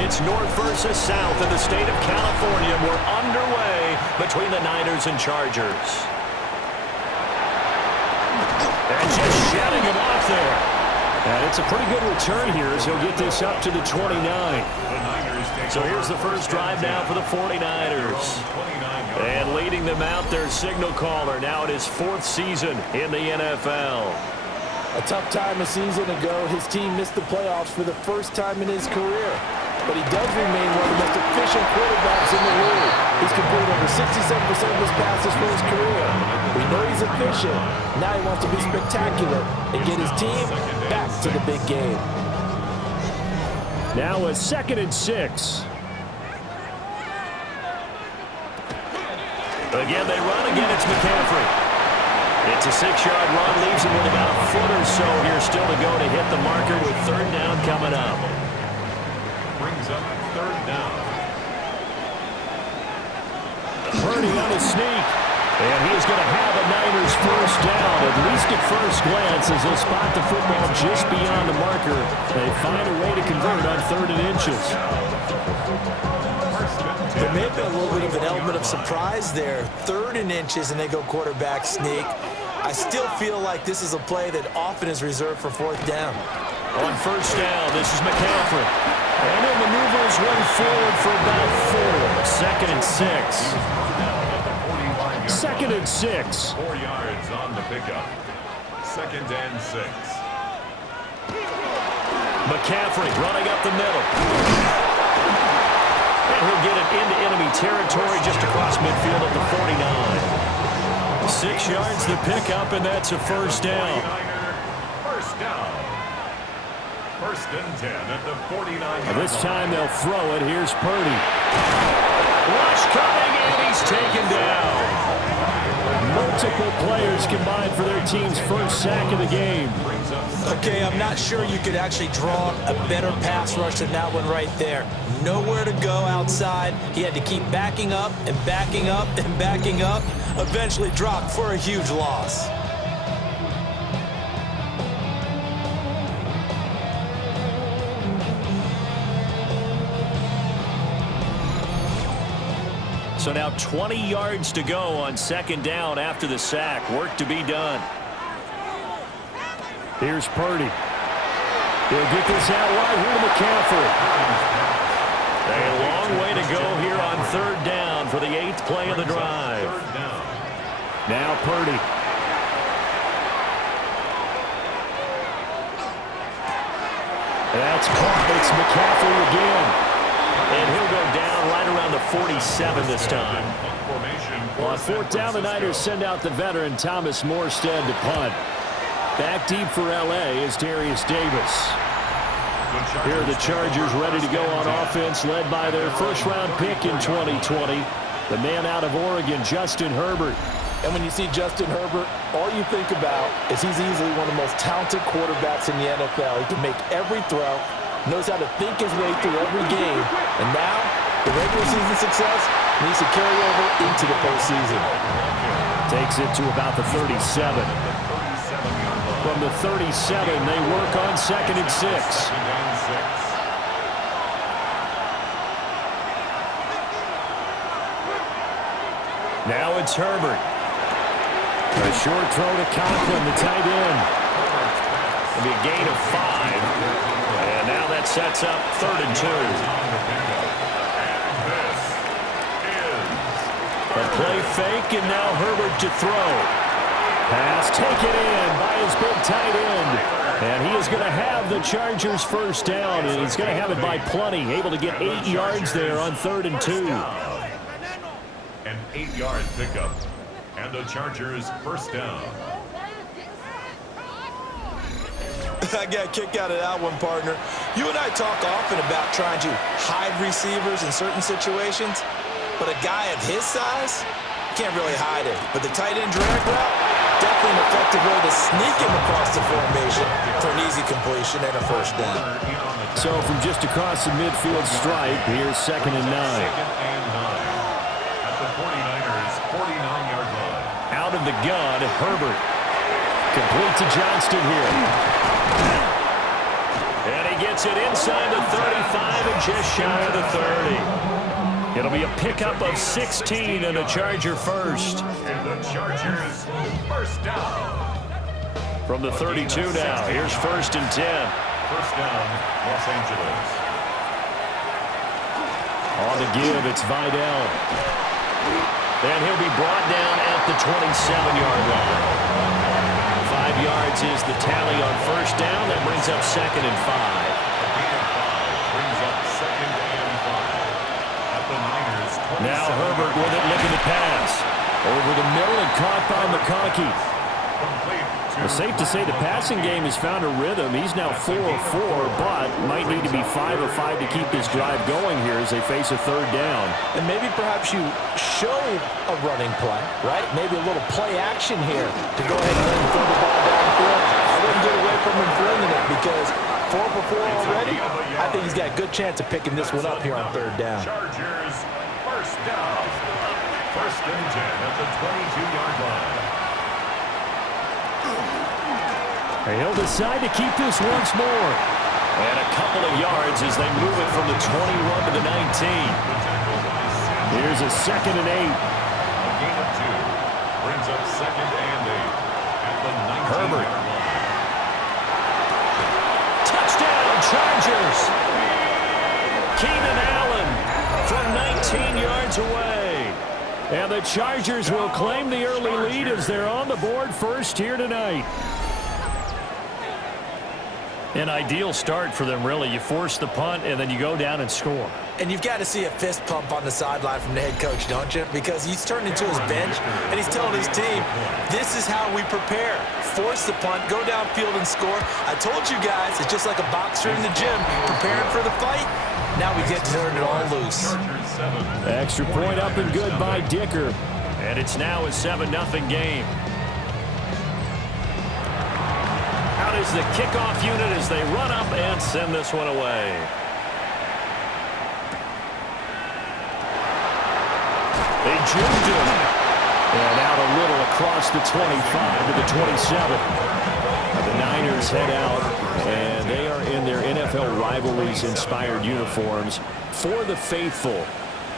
It's North versus South in the state of California. We're underway between the Niners and Chargers. And just shutting him off there. And it's a pretty good return here as he'll get this up to the 29. So here's the first drive now for the 49ers. And leading them out, their signal caller now in his 4th season in the NFL. A tough time a season ago, his team missed the playoffs for the first time in his career. But he does remain one of the most efficient quarterbacks in the league. He's completed over 67% of his passes for his career. We know he's efficient. Now he wants to be spectacular and get his team back to the big game. Now a 2nd and 6. Again, they run. Again, it's McCaffrey. It's a 6-yard run. Leaves him with about a foot or so here still to go to hit the marker with 3rd down coming up. Brings up 3rd down. Purdy on a sneak. And he's going to have a Niners first down, at least at first glance, as they'll spot the football just beyond the marker. They find a way to convert on 3rd and inches. There may have been a little bit of an element of surprise there. 3rd and inches, and they go quarterback sneak. I still feel like this is a play that often is reserved for 4th down. On 1st down, this is McCaffrey. And he'll maneuver his way forward for about 4. 2nd and 6. 2nd and 6. 4 yards on the pickup. 2nd and 6. McCaffrey running up the middle. And he'll get it into enemy territory just across midfield at the 49. 6 yards the pickup, and that's a first down. First down. 1st and 10 at the 49. And this time they'll throw it. Here's Purdy. Rush coming, and he's taken down. Multiple players combined for their team's first sack of the game. Okay, I'm not sure you could actually draw a better pass rush than that one right there. Nowhere to go outside. He had to keep backing up and backing up and backing up. Eventually dropped for a huge loss. So now 20 yards to go on 2nd down after the sack. Work to be done. Here's Purdy. He'll get this out right here to McCaffrey. A long way to go here on 3rd down for the 8th play of the drive. Now Purdy. That's caught. It's McCaffrey again. And he'll go down right around the 47 this time. On 4th down, the Niners send out the veteran Thomas Morstead to punt. Back deep for L.A. is Darius Davis. Here are the Chargers ready to go on offense, led by their first-round pick in 2020, the man out of Oregon, Justin Herbert. And when you see Justin Herbert, all you think about is he's easily one of the most talented quarterbacks in the NFL. He can make every throw, knows how to think his way through every game. And now, the regular season success needs to carry over into the postseason. Takes it to about the 37. From the 37, they work on 2nd and 6. Now it's Herbert. A short throw to Conklin, the tight end. It'll be a gain of 5. And now that sets up 3rd and 2. A play fake, and now Herbert to throw. Pass taken in by his big tight end. And he is going to have the Chargers first down, and he's going to have it by plenty. Able to get 8 yards there on 3rd and 2. An 8-yard pickup. And the Chargers first down. I got a kick out of that one, partner. You and I talk often about trying to hide receivers in certain situations, but a guy of his size can't really hide him. But the tight end drag route, definitely an effective way to sneak him across the formation for an easy completion and a first down. So from just across the midfield stripe, here's 2nd and 9. At the 49ers' 49-yard line. Out of the gun, Herbert. Complete to Johnston here. And he gets it inside the 35 and just shy of the 30. It'll be a pickup of 16 and a Charger first. And the Chargers first down. From the 32 now, here's 1st and 10. First down, Los Angeles. On the give, it's Vidal. And he'll be brought down at the 27-yard line. 5 yards is the tally on first down. That brings up 2nd and 5. A gain of 5 brings up 2nd and 5. At the Niners, 27. Now Herbert with it, looking to pass. Over the middle and caught by McConkey. Complete to It's safe to say the passing game has found a rhythm. He's now 4 of 4, but might need to be 5 of 5 to keep this drive going here as they face a 3rd down. And maybe perhaps you show a running play, right? Maybe a little play action here to go ahead and throw the ball downfield. I wouldn't get away from him flinging it because 4 for 4 already. I think he's got a good chance of picking this one up here on 3rd down. Chargers first down. 1st and 10 at the 22-yard line. He'll decide to keep this once more. And a couple of yards as they move it from the 21 to the 19. Here's a 2nd and 8. A gain of 2 brings up 2nd and 8 at the 19-yard line. Touchdown, Chargers! Keenan Allen from 19 yards away. And the Chargers will claim the early lead as they're on the board first here tonight. An ideal start for them, really. You force the punt, and then you go down and score. And you've got to see a fist pump on the sideline from the head coach, don't you? Because he's turned into his bench, and he's telling his team, this is how we prepare. Force the punt, go downfield and score. I told you guys, it's just like a boxer in the gym, preparing for the fight. Now we get to turn it all loose. Extra point up and good by Dicker. And it's now a 7-0 game. Out is the kickoff unit as they run up and send this one away. They jumped him. And out a little across the 25 to the 27. The Niners head out, and they are in their NFL rivalries-inspired uniforms. For the faithful,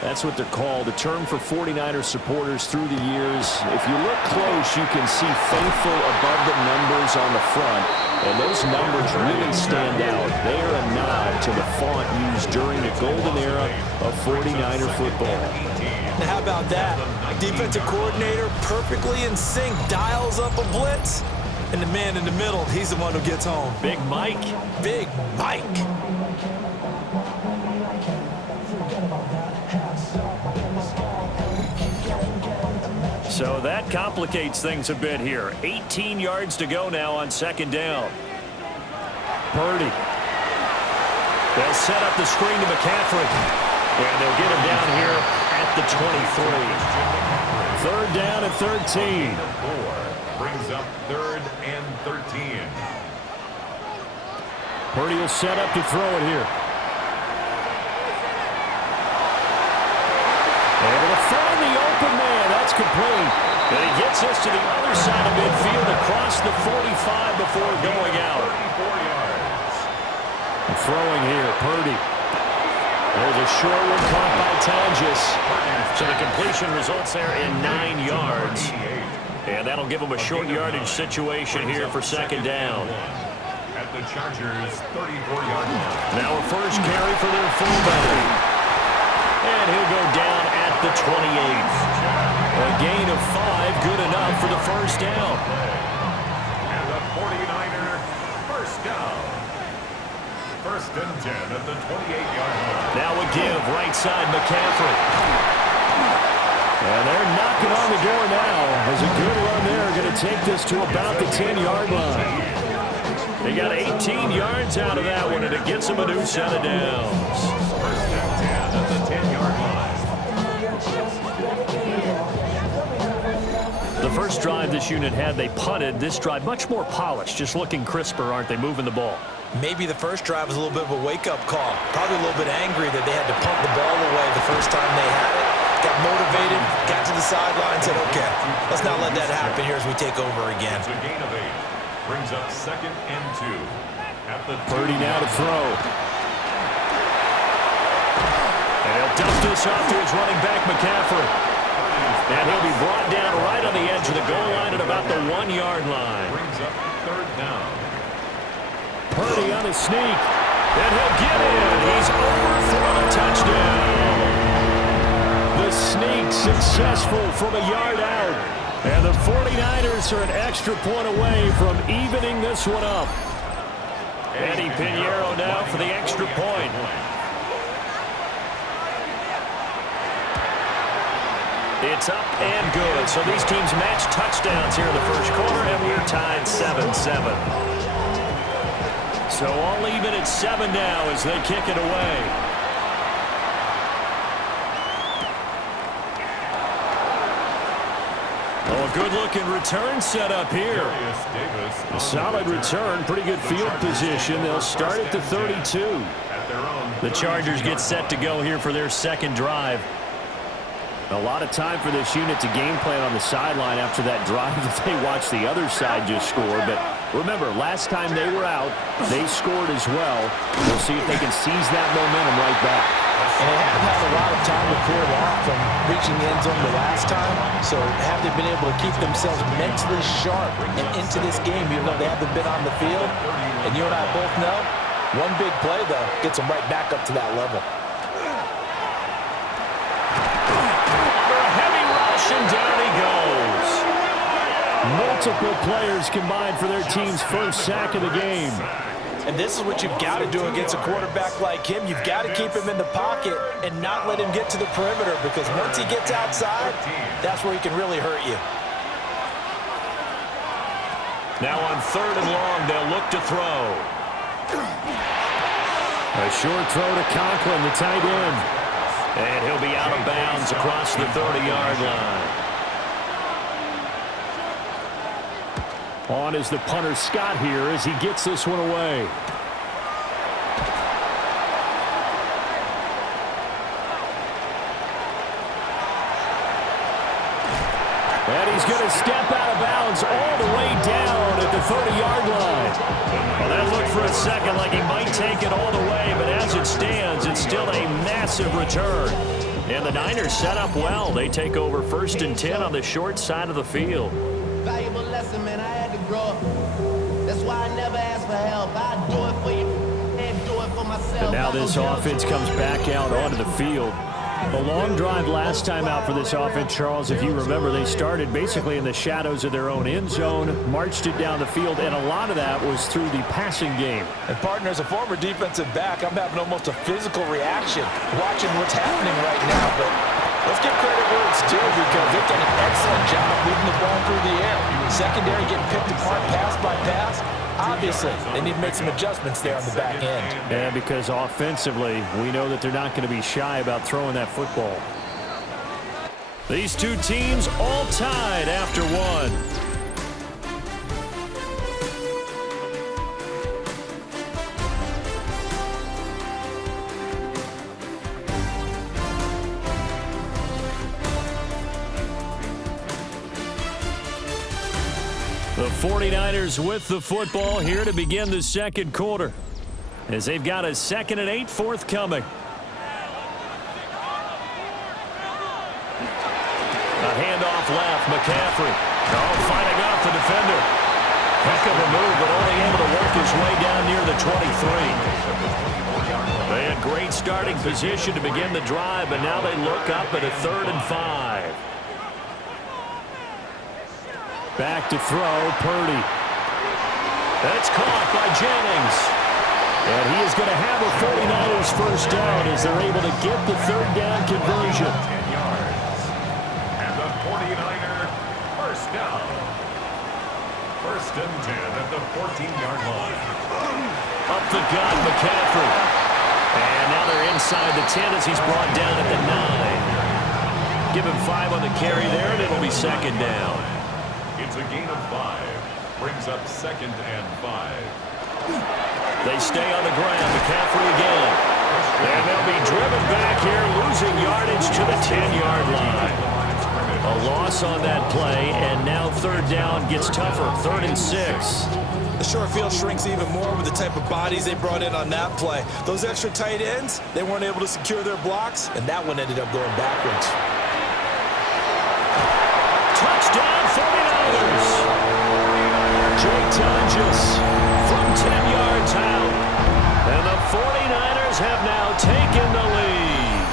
that's what they're called, a term for 49ers supporters through the years. If you look close, you can see faithful above the numbers on the front, and those numbers really stand out. They are a nod to the font used during the golden era of 49er football. Now how about that? Defensive coordinator perfectly in sync, dials up a blitz. And the man in the middle, he's the one who gets home. Big Mike. Big Mike. So that complicates things a bit here. 18 yards to go now on 2nd down. Purdy. They'll set up the screen to McCaffrey. And they'll get him down here at the 23. 3rd down and 13. 4 brings up 3rd and 13. Purdy will set up to throw it here. Able to find the open man. That's complete. And he gets us to the other side of midfield across the 45 before going out. 34 yards. And throwing here, Purdy. There's a short one caught by Tonjes. So the completion results there in 9 yards. And that'll give them a short yardage situation here for 2nd down. At the Chargers' 34-yard line. Now a first carry for their fullback. And he'll go down at the 28. A gain of 5, good enough for the first down. And the 49er first down. 1st and 10 at the 28-yard line. Now a give, right side McCaffrey. And they're knocking on the door now. As a good run there, going to take this to about the 10-yard line. They got 18 yards out of that one, and it gets them a new set of downs. 1st and 10 at the 10-yard line. The first drive this unit had, they punted. This drive, much more polished, just looking crisper, aren't they, moving the ball? Maybe the first drive was a little bit of a wake-up call. Probably a little bit angry that they had to punt the ball away the first time they had it. Got motivated, got to the sideline, said, okay, let's not let that happen here as we take over again. It's a gain of 8. Brings up 2nd and 2. At the Purdy now to throw. this off to his running back, McCaffrey. And he'll be brought down right on the edge of the goal line at about the 1-yard line. Brings up third down. Purdy on the sneak. And he'll get in. He's overthrown a touchdown. The sneak successful from a yard out. And the 49ers are an extra point away from evening this one up. Eddie Pinheiro now for the extra point. It's up and good. So these teams match touchdowns here in the first quarter, and we're tied 7-7. So all even at 7 now as they kick it away. Oh, a good-looking return set up here. A solid return, pretty good field position. They'll start at the 32. The Chargers get set to go here for their second drive. A lot of time for this unit to game plan on the sideline after that drive that they watched the other side just score. But remember, last time they were out, they scored as well. We'll see if they can seize that momentum right back. And they haven't had a lot of time to cool off from reaching the end zone the last time. So have they been able to keep themselves mentally sharp and into this game, even though they haven't been on the field? And you and I both know, one big play, though, gets them right back up to that level. And down he goes. Multiple players combined for their team's first sack of the game. And this is what you've got to do against a quarterback like him. You've got to keep him in the pocket and not let him get to the perimeter, because once he gets outside, that's where he can really hurt you. Now on 3rd and long, they'll look to throw. A short throw to Conklin, the tight end. And he'll be out of bounds across the 30-yard line. On is the punter Scott here as he gets this one away. And he's going to step out of bounds all the way down at the 30-yard line. Well, that looked for a second like he might take it all the way, but as it stands, it's still a massive return. And the Niners set up well. They take over 1st and 10 on the short side of the field. Valuable lesson, man. I had to grow up. That's why I never ask for help. I do it for you and do it for myself. And now this offense comes back out onto the field. A long drive last time out for this offense, Charles. If you remember, they started basically in the shadows of their own end zone, marched it down the field, and a lot of that was through the passing game. And, partner, as a former defensive back, I'm having almost a physical reaction watching what's happening right now. But let's give credit where it's due, because they've done an excellent job moving the ball through the air. Secondary getting picked apart pass by pass. Obviously, they need to make some adjustments there on the back end. And because offensively, we know that they're not going to be shy about throwing that football. These two teams all tied after one. The 49ers with the football here to begin the second quarter, as they've got a 2nd and 8 forthcoming. A handoff left, McCaffrey. Oh, fighting off the defender. Heck of a move, but only able to work his way down near the 23. They had great starting position to begin the drive, but now they look up at a 3rd and 5. Back to throw, Purdy. That's caught by Jennings. And he is going to have a 49ers first down as they're able to get the 3rd down conversion. 10 yards. And the 49er first down. 1st and 10 at the 14-yard line. Up the gut, McCaffrey. And now they're inside the 10 as he's brought down at the 9. Give him 5 on the carry there, and it'll be 2nd down. It's a gain of 5. Brings up 2nd and 5. They stay on the ground. McCaffrey again. And they'll be driven back here, losing yardage to the 10-yard line. A loss on that play, and now third down gets tougher. 3rd and 6. The short field shrinks even more with the type of bodies they brought in on that play. Those extra tight ends, they weren't able to secure their blocks, and that one ended up going backwards. Touchdown 49ers! Jake Tonjes from 10 yards out. And the 49ers have now taken the lead.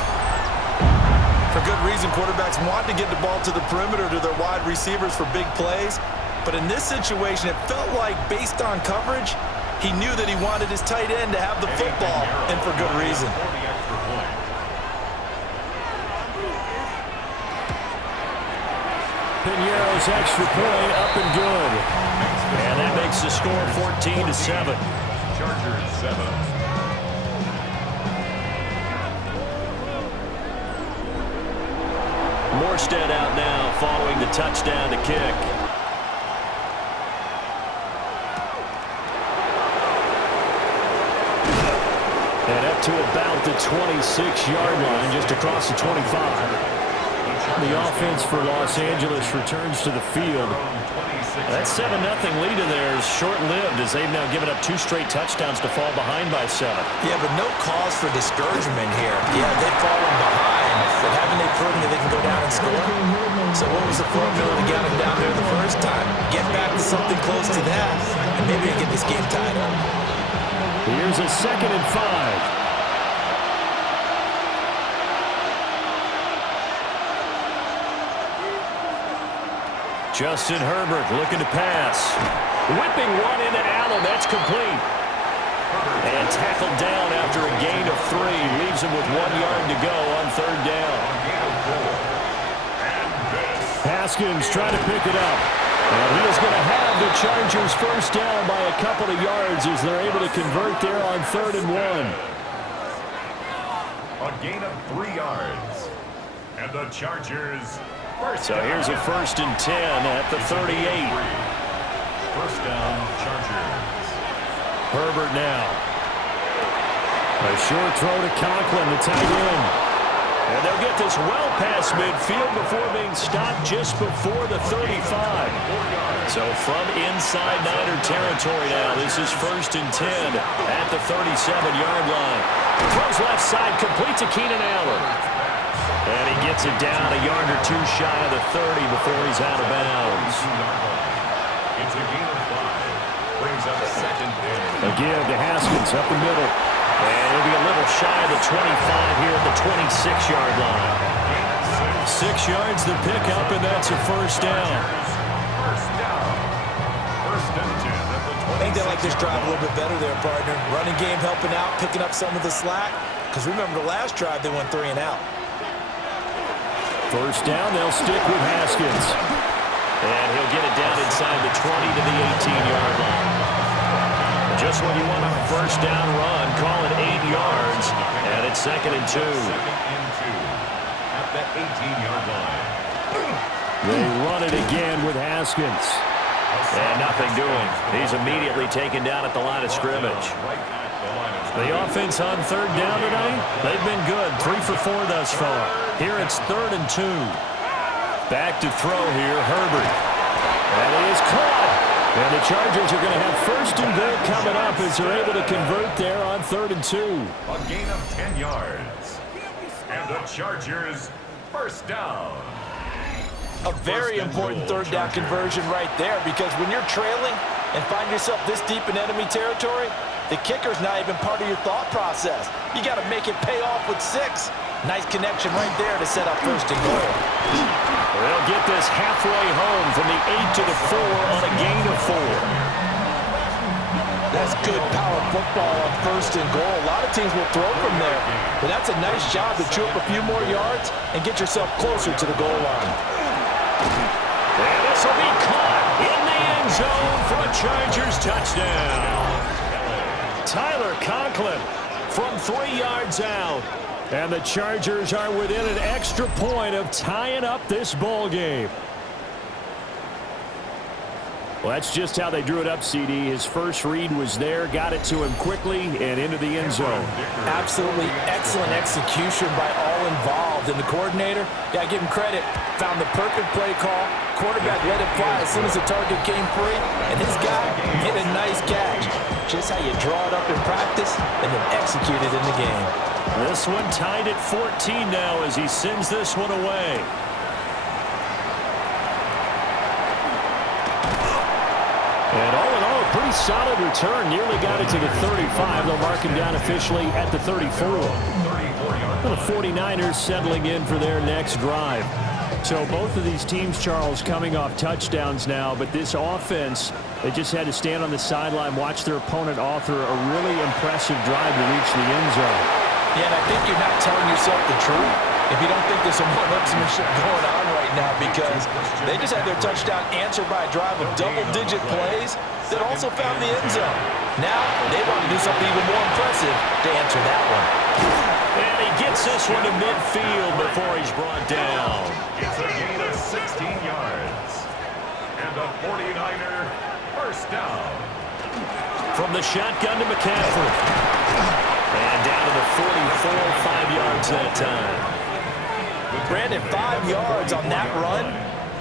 For good reason, quarterbacks want to get the ball to the perimeter to their wide receivers for big plays. But in this situation, it felt like, based on coverage, he knew that he wanted his tight end to have the football, and for good reason. Piñeiro's extra point up and good. And that makes the score 14-7. Chargers 7. Morstead out now following the touchdown to kick. And up to about the 26-yard line, just across the 25. The offense for Los Angeles returns to the field. That 7-0 lead of theirs short-lived as they've now given up 2 straight touchdowns to fall behind by 7. Yeah, but no cause for discouragement here. Yeah, they've fallen behind, but haven't they proven that they can go down and score? So what was the formula to get them down there the first time? Get back to something close to that, and maybe get this game tied up. Here's a 2nd and 5. Justin Herbert looking to pass. Whipping one into Allen. That's complete. And tackled down after a gain of 3. Leaves him with 1 yard to go on 3rd down. Haskins trying to pick it up. And he is going to have the Chargers first down by a couple of yards as they're able to convert there on 3rd and 1. A gain of 3 yards. And the Chargers... So here's a 1st and 10 at the 38. First down, Chargers. Herbert now. A short throw to Conklin, the tight end. And they'll get this well past midfield before being stopped just before the 35. So from inside Niner territory now, this is 1st and 10 at the 37-yard line. Throws left side, complete to Keenan Allen. And he gets it down a yard or 2 shy of the 30 before he's out of bounds. It's a gain of 5. Brings up 2nd and... A give to Haskins up the middle. And he'll be a little shy of the 25 here at the 26-yard line. 6 yards the pickup, and that's a first down. First down. 1st and 10 at the 26. I think they like this drive a little bit better there, partner. Running game helping out, picking up some of the slack. Because remember, the last drive, they went 3 and out. First down, they'll stick with Haskins. And he'll get it down inside the 20 to the 18-yard line. Just when you want a first down run, call it 8 yards. And it's 2nd and 2. 2nd and 2 at the 18-yard line. They run it again with Haskins. And nothing doing. He's immediately taken down at the line of scrimmage. The offense on 3rd down tonight, they've been good. 3 for 4 thus far. Here it's 3rd and 2. Back to throw here, Herbert. And it is caught. And the Chargers are going to have 1st and goal coming up as they're able to convert there on 3rd and 2. A gain of 10 yards. And the Chargers first down. A very important 3rd down conversion right there, because when you're trailing and find yourself this deep in enemy territory, the kicker's not even part of your thought process. You got to make it pay off with 6. Nice connection right there to set up 1st and goal. They'll get this halfway home from the 8 to the 4 on a gain of 4. That's good power football on 1st and goal. A lot of teams will throw from there, but that's a nice job to chew up a few more yards and get yourself closer to the goal line. And this will be caught in the end zone for a Chargers touchdown. Tyler Conklin from 3 yards out. And the Chargers are within an extra point of tying up this ball game. Well, that's just how they drew it up, CD. His first read was there, got it to him quickly, and into the end zone. Absolutely excellent execution by all involved. And the coordinator, got to give him credit, found the perfect play call. Quarterback let it fly as soon as the target came free, and his guy hit a nice catch. Just how you draw it up in practice and then execute it in the game. This one tied at 14 now as he sends this one away. And all in all, a pretty solid return. Nearly got it to the 35. They'll mark him down officially at the 34. The 49ers settling in for their next drive. So both of these teams, Charles, coming off touchdowns now, but this offense, they just had to stand on the sideline, watch their opponent author a really impressive drive to reach the end zone. Yeah, and I think you're not telling yourself the truth if you don't think there's some one-upsmanship going on right now, because they just had their touchdown answered by a drive of double-digit plays that also found the end zone. Now they want to do something even more impressive to answer that one. And he gets this one to midfield before he's brought down. It's a gain of 16 yards. And the 49er first down. From the shotgun to McCaffrey. And down to the 44, 5 yards that time. Brandon, 5 yards on that run.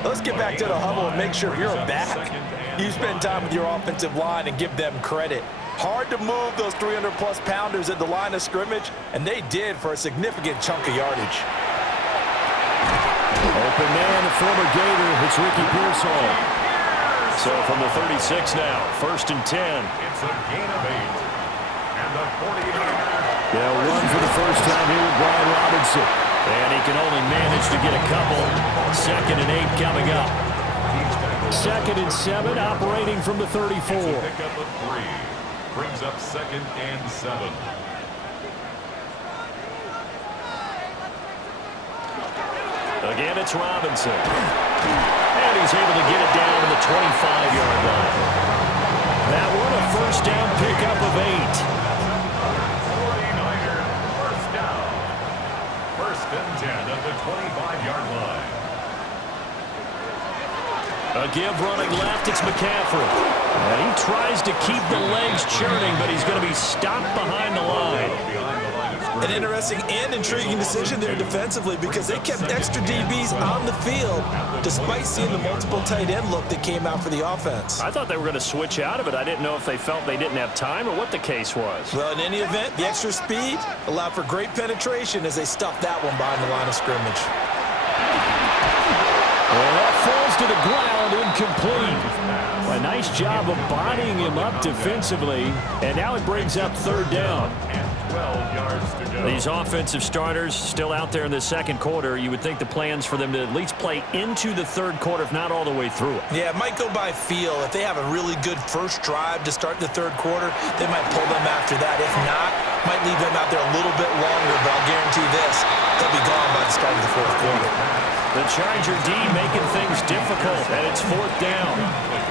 Let's get back to the huddle and make sure you're back. You spend time with your offensive line and give them credit. Hard to move those 300-plus pounders at the line of scrimmage, and they did for a significant chunk of yardage. Open man, the former Gator. It's Ricky Pearsall. So from the 36 now, 1st and 10. It's a gain of 8. And the 49er. They'll run for the first time here with Brian Robinson. And he can only manage to get a couple. 2nd and 8 coming up. 2nd and 7 operating from the 34. It's a pickup of 3. Brings up 2nd and 7. Again, it's Robinson. And he's able to get it down to the 25-yard line. That one a first down pickup of 8. 49er first down. 1st and 10 at the 25-yard line. A give running left, it's McCaffrey. And he tries to keep the legs churning, but he's going to be stopped behind the line. An interesting and intriguing decision there defensively, because they kept extra DBs on the field despite seeing the multiple tight end look that came out for the offense. I thought they were going to switch out of it. I didn't know if they felt they didn't have time or what the case was. Well, in any event, the extra speed allowed for great penetration as they stuffed that one behind the line of scrimmage. Well, that falls to the ground, incomplete. A nice job of bodying him up defensively, and now it brings up 3rd down. 12 yards to go. These offensive starters still out there in the 2nd quarter. You would think the plans for them to at least play into the 3rd quarter, if not all the way through it. Yeah, it might go by feel. If they have a really good first drive to start the 3rd quarter, they might pull them after that. If not, might leave them out there a little bit longer, but I'll guarantee this, they'll be gone by the start of the 4th quarter. The Charger D making things difficult, and it's 4th down.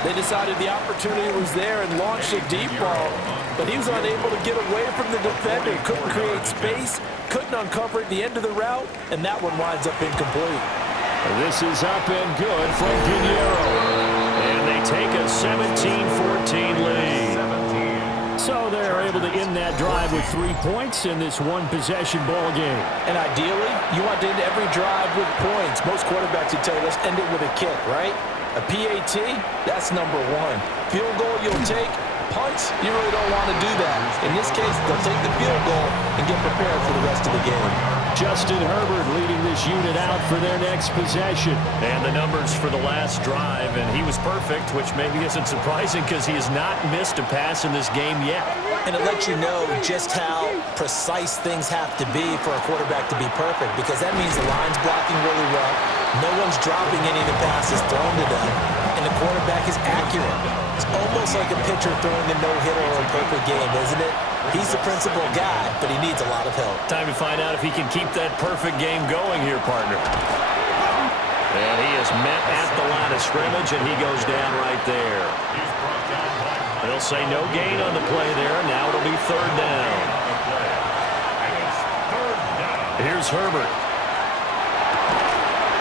They decided the opportunity was there and launched a deep ball, but he was unable to get away from the defender. Couldn't create space, couldn't uncover at the end of the route, and that one winds up incomplete. This is up and good from Pinheiro. And they take a 17-14 lead. So they're able to end that drive with 3 points in this one-possession ball game. And ideally, you want to end every drive with points. Most quarterbacks would tell you, let's end it with a kick, right? A PAT, that's number 1. Field goal you'll take. Punts, you really don't want to do that. In this case, they'll take the field goal and get prepared for the rest of the game. Justin Herbert leading this unit out for their next possession. And the numbers for the last drive, and he was perfect, which maybe isn't surprising because he has not missed a pass in this game yet. And it lets you know just how precise things have to be for a quarterback to be perfect, because that means the line's blocking really well, no one's dropping any of the passes thrown to them, and the quarterback is accurate. It's almost like a pitcher throwing the no-hitter or a perfect game, isn't it? He's the principal guy, but he needs a lot of help. Time to find out if he can keep that perfect game going here, partner. And he is met at the line of scrimmage, and he goes down right there. They'll say no gain on the play there. Now it'll be 3rd down. Here's Herbert.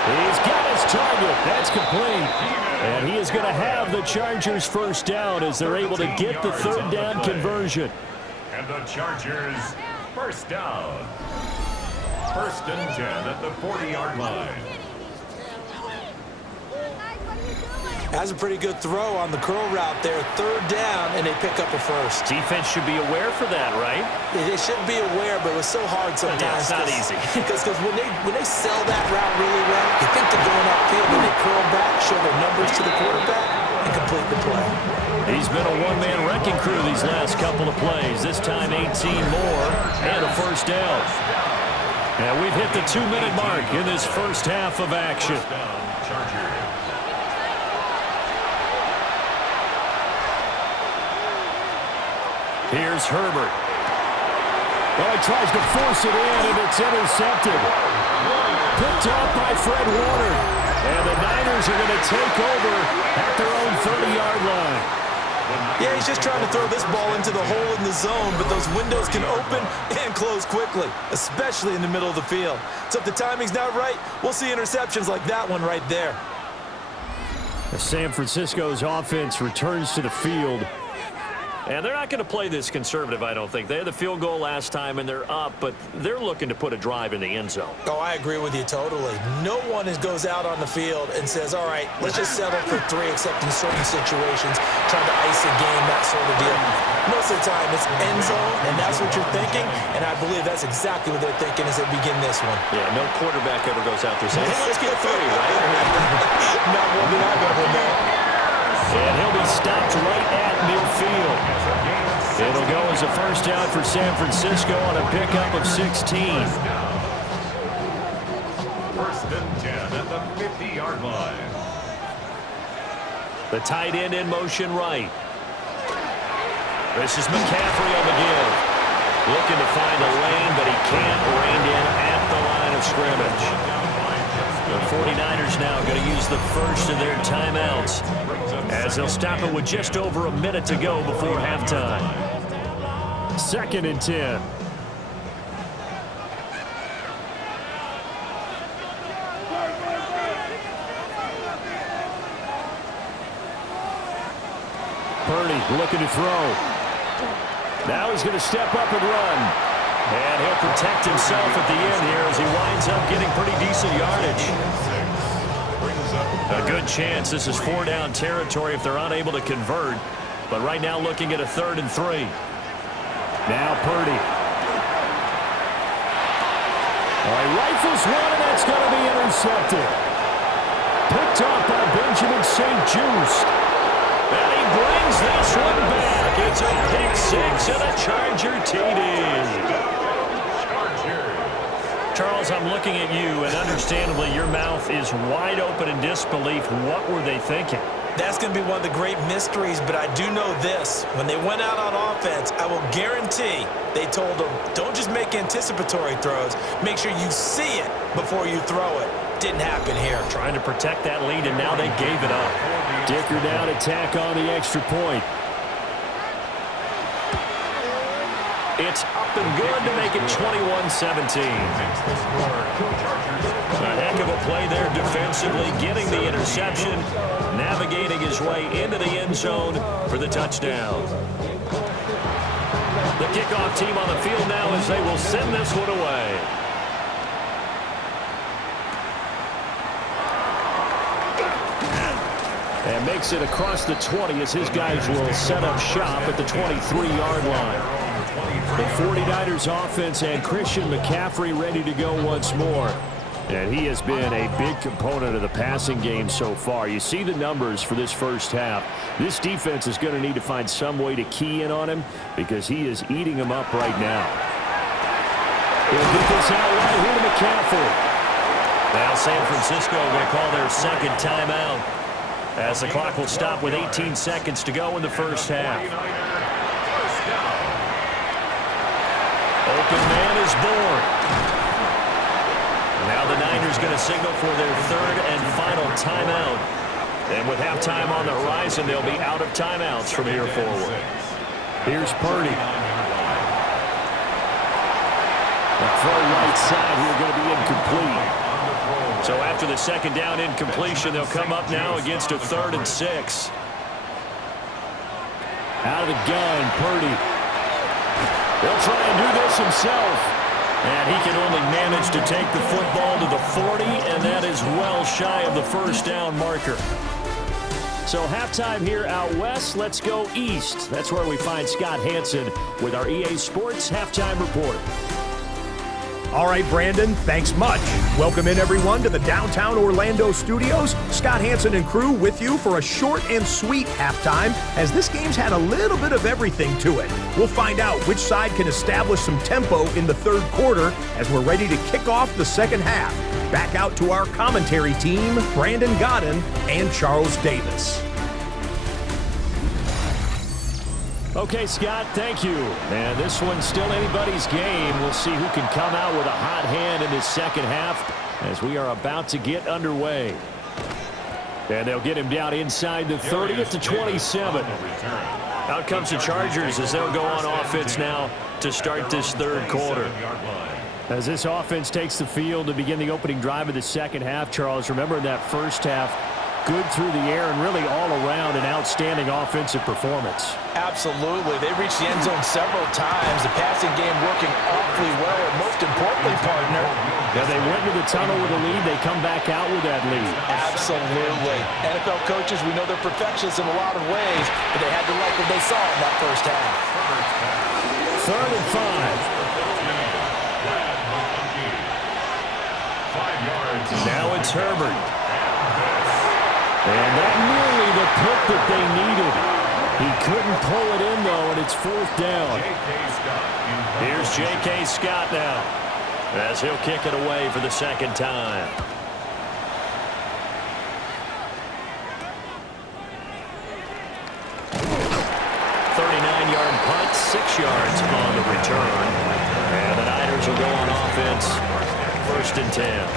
He's got his target. That's complete. And he is going to have the Chargers first down as they're able to get the third down conversion. And the Chargers first down. First and 10 at the 40-yard line. That's a pretty good throw on the curl route there. Third down, and they pick up a first. Defense should be aware for that, right? They should be aware, but it was so hard sometimes. Yeah, it's not easy. Because when they sell that route really well, you think they're going upfield, and they curl back, show their numbers to the quarterback, and complete the play. He's been a one-man wrecking crew these last couple of plays. This time 18 more and a first down. And we've hit the 2-minute mark in this first half of action. Here's Herbert. Well, he tries to force it in, and it's intercepted. Picked off by Fred Warner. And the Niners are going to take over at their own 30-yard line. Yeah, he's just trying to throw this ball into the hole in the zone, but those windows can open and close quickly, especially in the middle of the field. So if the timing's not right, we'll see interceptions like that one right there. San Francisco's offense returns to the field. And they're not going to play this conservative, I don't think. They had the field goal last time, and they're up, but they're looking to put a drive in the end zone. Oh, I agree with you totally. No one goes out on the field and says, all right, let's just settle for 3, except in certain situations, trying to ice a game, that sort of deal. Most of the time, it's end zone, and that's what you're thinking, and I believe that's exactly what they're thinking as they begin this one. Yeah, no quarterback ever goes out there saying, hey, let's get 3, right? Not one that I've ever known. And he'll be stopped right at midfield. It'll go as a first down for San Francisco on a pickup of 16. First and 10 at the 50-yard line. The tight end in motion right. This is McCaffrey on the give. Looking to find a lane, but he can't. Reined in at the line of scrimmage. The 49ers now going to use the first of their timeouts as they'll stop it with just over a minute to go before halftime. 2nd and 10. Purdy looking to throw. Now he's going to step up and run. And he'll protect himself at the end here as he winds up getting pretty decent yardage. A good chance this is 4-down territory if they're unable to convert. But right now looking at a 3rd and 3. Now Purdy. All right, rifles one, and that's going to be intercepted. Picked off by Benjamin St-Juste. And he brings this one back. It's a pick 6 and a Charger TD. Charles, I'm looking at you, and understandably, your mouth is wide open in disbelief. What were they thinking? That's going to be one of the great mysteries, but I do know this. When they went out on offense, I will guarantee they told them, don't just make anticipatory throws. Make sure you see it before you throw it. Didn't happen here. Trying to protect that lead, and now they gave it up. Dicker down, attack on the extra point. It's up and good to make it 21-17. A heck of a play there defensively, getting the interception, navigating his way into the end zone for the touchdown. The kickoff team on the field now as they will send this one away. And makes it across the 20 as his guys will set up shop at the 23-yard line. The 49ers offense and Christian McCaffrey ready to go once more. And he has been a big component of the passing game so far. You see the numbers for this first half. This defense is going to need to find some way to key in on him because he is eating them up right now. He'll get this out right here to McCaffrey. Now San Francisco going to call their second timeout as the clock will stop with 18 seconds to go in the first half. Open man is born. Now the Niners going to signal for their 3rd and final timeout. And with halftime on the horizon, they'll be out of timeouts from here forward. Here's Purdy. The throw right side here going to be incomplete. So after the second down incompletion, they'll come up now against a 3rd and 6. Out of the gun, Purdy. He'll try and do this himself. And he can only manage to take the football to the 40, and that is well shy of the first down marker. So halftime here out west. Let's go east. That's where we find Scott Hanson with our EA Sports Halftime Report. All right, Brandon, thanks much. Welcome in, everyone, to the downtown Orlando studios. Scott Hanson and crew with you for a short and sweet halftime, as this game's had a little bit of everything to it. We'll find out which side can establish some tempo in the third quarter as we're ready to kick off the second half. Back out to our commentary team, Brandon Godden and Charles Davis. Okay, Scott, thank you. And this one's still anybody's game. We'll see who can come out with a hot hand in this second half as we are about to get underway. And they'll get him down inside the 30 at the 27. Out comes the Chargers as they'll go on offense now to start this third quarter. As this offense takes the field to begin the opening drive of the second half, Charles, remember in that first half, good through the air and really all around an outstanding offensive performance. Absolutely. They reached the end zone several times. The passing game working awfully well, and most importantly, partner, yeah, they went to the tunnel with a lead. They come back out with that lead. Absolutely. NFL coaches, we know they're perfectionists in a lot of ways, but they had to like what they saw in that first half. 3rd and 5. Now it's Herbert. And that nearly the pick that they needed. He couldn't pull it in, though, and it's 4th down. Here's J.K. Scott now as he'll kick it away for the second time. Punt, 6 yards on the return. And the Niners will go on offense, 1st and 10.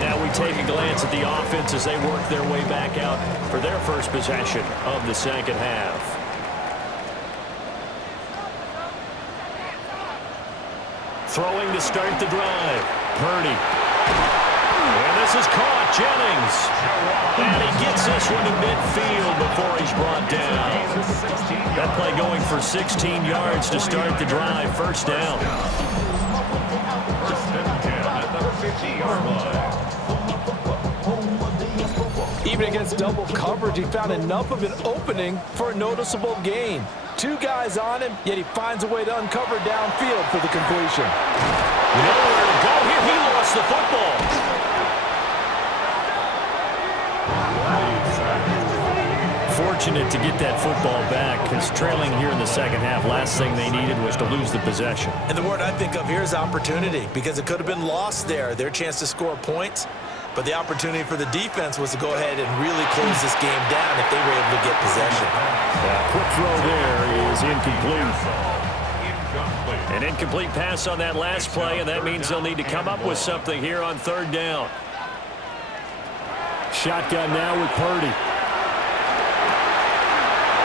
Now we take a glance at the offense as they work their way back out for their first possession of the second half. Throwing to start the drive, Purdy. And this is caught, Jennings. And he gets this one to midfield before he's brought down. That play going for 16 yards to start the drive, 1st down. 1st and 10 at the 50-yard line. Even against double coverage, he found enough of an opening for a noticeable gain. 2 guys on him, yet he finds a way to uncover downfield for the completion. Nowhere to go here. He lost the football. Fortunate to get that football back, because trailing here in the second half, last thing they needed was to lose the possession. And the word I think of here is opportunity, because it could have been lost there, their chance to score points. But the opportunity for the defense was to go ahead and really close this game down if they were able to get possession. Quick throw there is incomplete. An incomplete pass on that last play, and that means they'll need to come up with something here on 3rd down. Shotgun now with Purdy.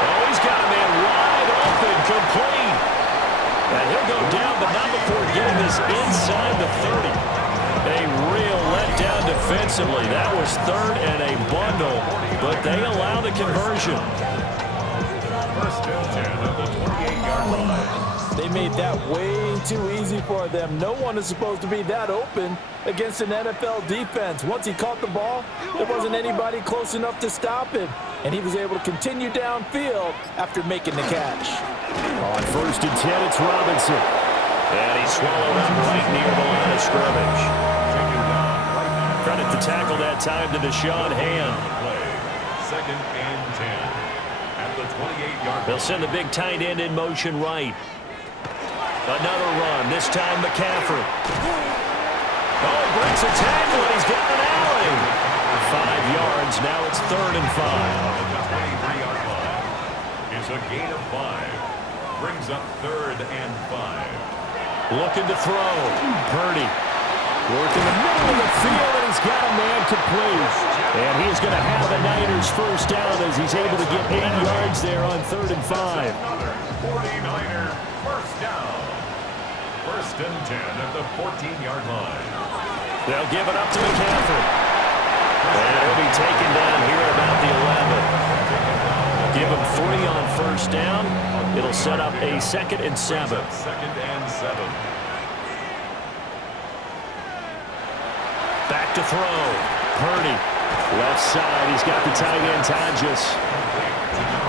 Oh, he's got a man wide open, complete. And he'll go down, but not before getting this inside the 30. A real letdown defensively. That was 3rd and a bundle, but they allow the conversion. 1st and 10 at the 28-yard line. They made that way too easy for them. No one is supposed to be that open against an NFL defense. Once he caught the ball, there wasn't anybody close enough to stop him, and he was able to continue downfield after making the catch. On 1st and 10, it's Robinson. And he swallowed up right near the line of scrimmage. Credit the tackle that time to Deshaun Hand. 2nd and 10 at the 28-yard line. They'll send the big tight end in motion right. Another run, this time McCaffrey. Oh, breaks a tackle, and he's got an alley. 5 yards, now it's 3rd and 5. The 23-yard line is a gain of 5. Brings up 3rd and 5. Looking to throw. Purdy. Work in the middle of the field, and he's got a man complete. And he's going to have the Niners 1st down as he's able to get 8 yards there on 3rd and 5. Another 49er 1st down. 1st and 10 at the 14-yard line. They'll give it up to McCaffrey. And he'll be taken down here at about the 11. Give him 3 on first down. It'll set up a 2nd and 7. Back to throw. Purdy. Left side. He's got the tight end, Hodges.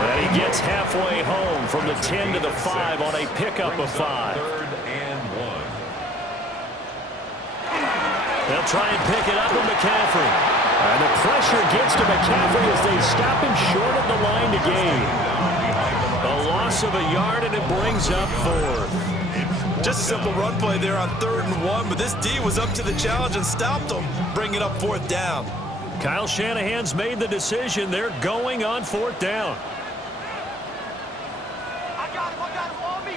And he gets halfway home from the 10 to the 5 on a pickup of 5. 3rd and 1. They'll try and pick it up with McCaffrey. And the pressure gets to McCaffrey as they stop him short of the line to gain. A loss of a yard, and it brings up 4th. Just a simple run play there on 3rd and 1, but this D was up to the challenge and stopped them, bringing up 4th down. Kyle Shanahan's made the decision. They're going on 4th down. I got him, on me.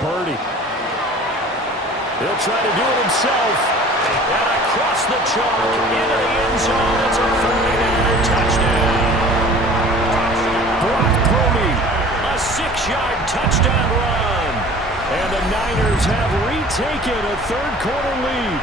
Purdy. He'll try to do it himself. And across the chalk into the end zone. It's a 49er touchdown. Brock Purdy, a 6-yard touchdown run. And the Niners have retaken a 3rd-quarter lead.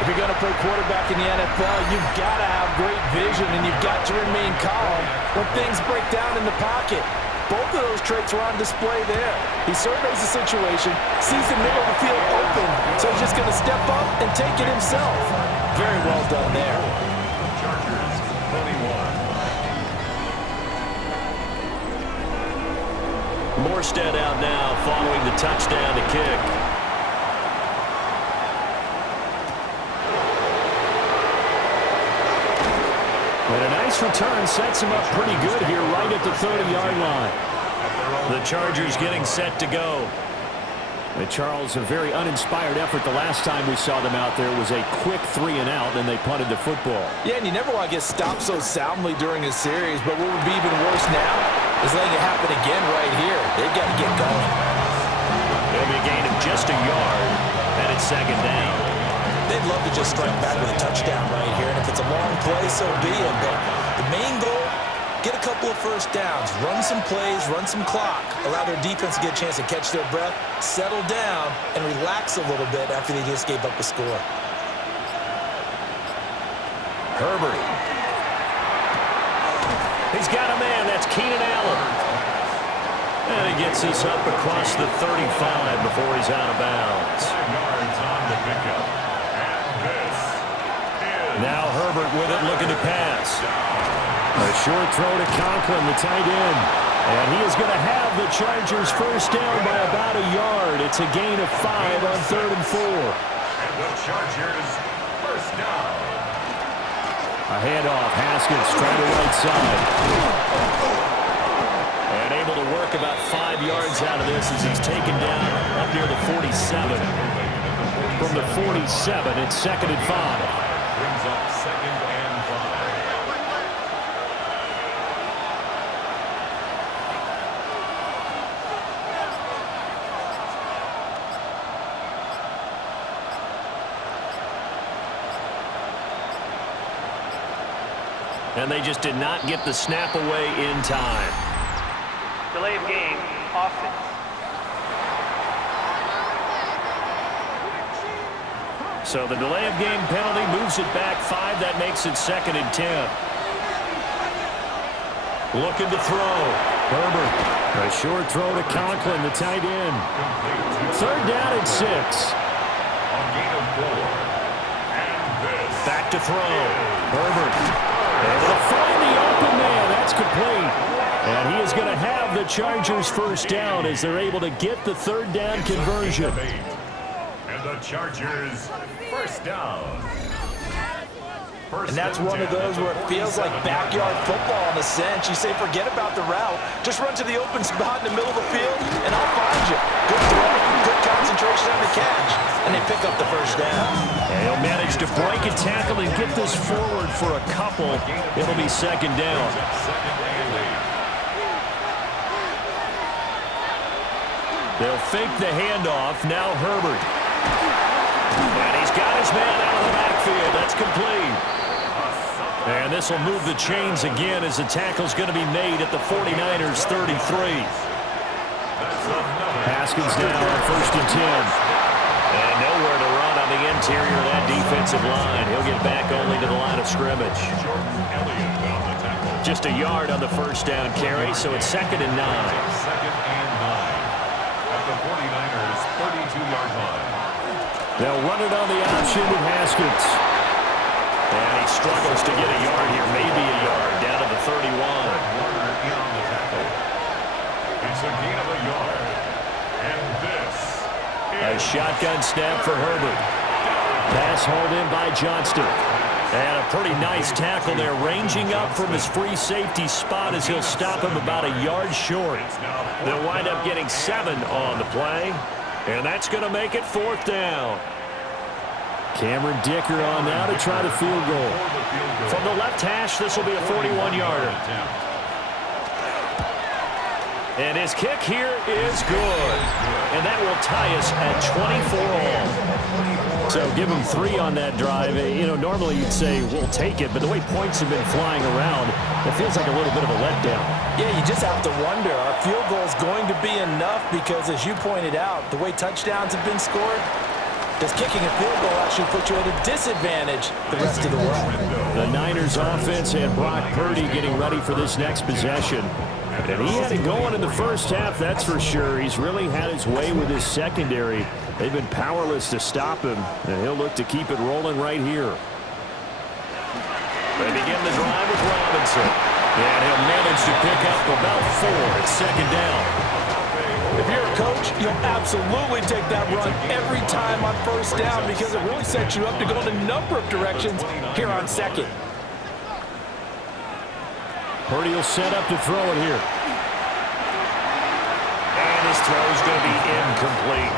If you're going to play quarterback in the NFL, you've got to have great vision, and you've got to remain calm when things break down in the pocket. Both of those traits were on display there. He surveys the situation, sees the middle of the field open, so he's just going to step up and take it himself. Very well done there. Chargers, 21. Morstead out now following the touchdown to kick. And a nice return sets him up pretty good here right at the 30-yard line. The Chargers getting set to go. And Charles, a very uninspired effort the last time we saw them out there was a quick 3-and-out, and they punted the football. Yeah, and you never want to get stopped so soundly during a series, but what would be even worse now is letting it happen again right here. They've got to get going. It'll be a gain of just a yard, and it's 2nd down. They'd love to just strike back with a touchdown right here, and if it's a long play, so be it. But the main goal, get a couple of first downs, run some plays, run some clock, allow their defense to get a chance to catch their breath, settle down, and relax a little bit after they just gave up a score. Herbert. He's got a man. That's Keenan Allen. And he gets this up across the 35 before he's out of bounds. 5 yards on the pickup. Now Herbert with it, looking to pass. A short throw to Conklin, the tight end. And he is going to have the Chargers first down by about a yard. It's a gain of 5 on 3rd and 4. And the Chargers first down. A handoff, Haskins trying to right side. And able to work about 5 yards out of this as he's taken down up near the 47. From the 47, it's 2nd and 5. Brings up 2nd and 5. And they just did not get the snap away in time. Delay of game, offense. So the delay of game penalty moves it back 5. That makes it 2nd and 10. Looking to throw. Herbert. A short throw to Conklin, the tight end. 3rd down and 6. A gain of 4. And this. Back to throw. Herbert. Able to find the open man. That's complete. And he is going to have the Chargers first down as they're able to get the 3rd down conversion. And the Chargers first down. And that's one of those where it feels like backyard football in a sense. You say forget about the route. Just run to the open spot in the middle of the field, and I'll find you. Good throw, good concentration on the catch, and they pick up the first down. And he'll manage to break a tackle and get this forward for a couple. It'll be 2nd down. They'll fake the handoff. Now Herbert. And he's got his man out of the backfield. That's complete. And this will move the chains again as the tackle's going to be made at the 49ers 33. Haskins now on 1st and 10. And nowhere to run on the interior of that defensive line. He'll get back only to the line of scrimmage. Just a yard on the first down carry, so it's 2nd and 9. 2nd and 9 at the 49ers' 32-yard line. They'll run it on the option with Haskins. And he struggles to get a yard here, maybe a yard, down to the 31. Warner in on the tackle. It's a gain of a yard. And this A shotgun snap for Herbert. Pass hauled in by Johnston. And a pretty nice tackle there, ranging up from his free safety spot as he'll stop him about a yard short. They'll wind up getting 7 on the play, and that's going to make it 4th down. Cameron Dicker on now to try the field goal. From the left hash, this will be a 41-yarder. And his kick here is good. And that will tie us at 24 all. So give him 3 on that drive. You know, normally you'd say, we'll take it, but the way points have been flying around, it feels like a little bit of a letdown. Yeah, you just have to wonder, are field goals going to be enough? Because as you pointed out, the way touchdowns have been scored, does kicking a field goal actually put you at a disadvantage the rest of the way? The Niners offense and Brock Purdy getting ready for this next possession. And he had it going in the first half, that's for sure. He's really had his way with his secondary. They've been powerless to stop him, and he'll look to keep it rolling right here. They begin the drive with Robinson. And he'll manage to pick up about 4 at 2nd down. If you're a coach, you'll absolutely take that run every time on 1st down because it really sets you up to go in a number of directions here on 2nd. Purdy will set up to throw it here. And his throw is going to be incomplete.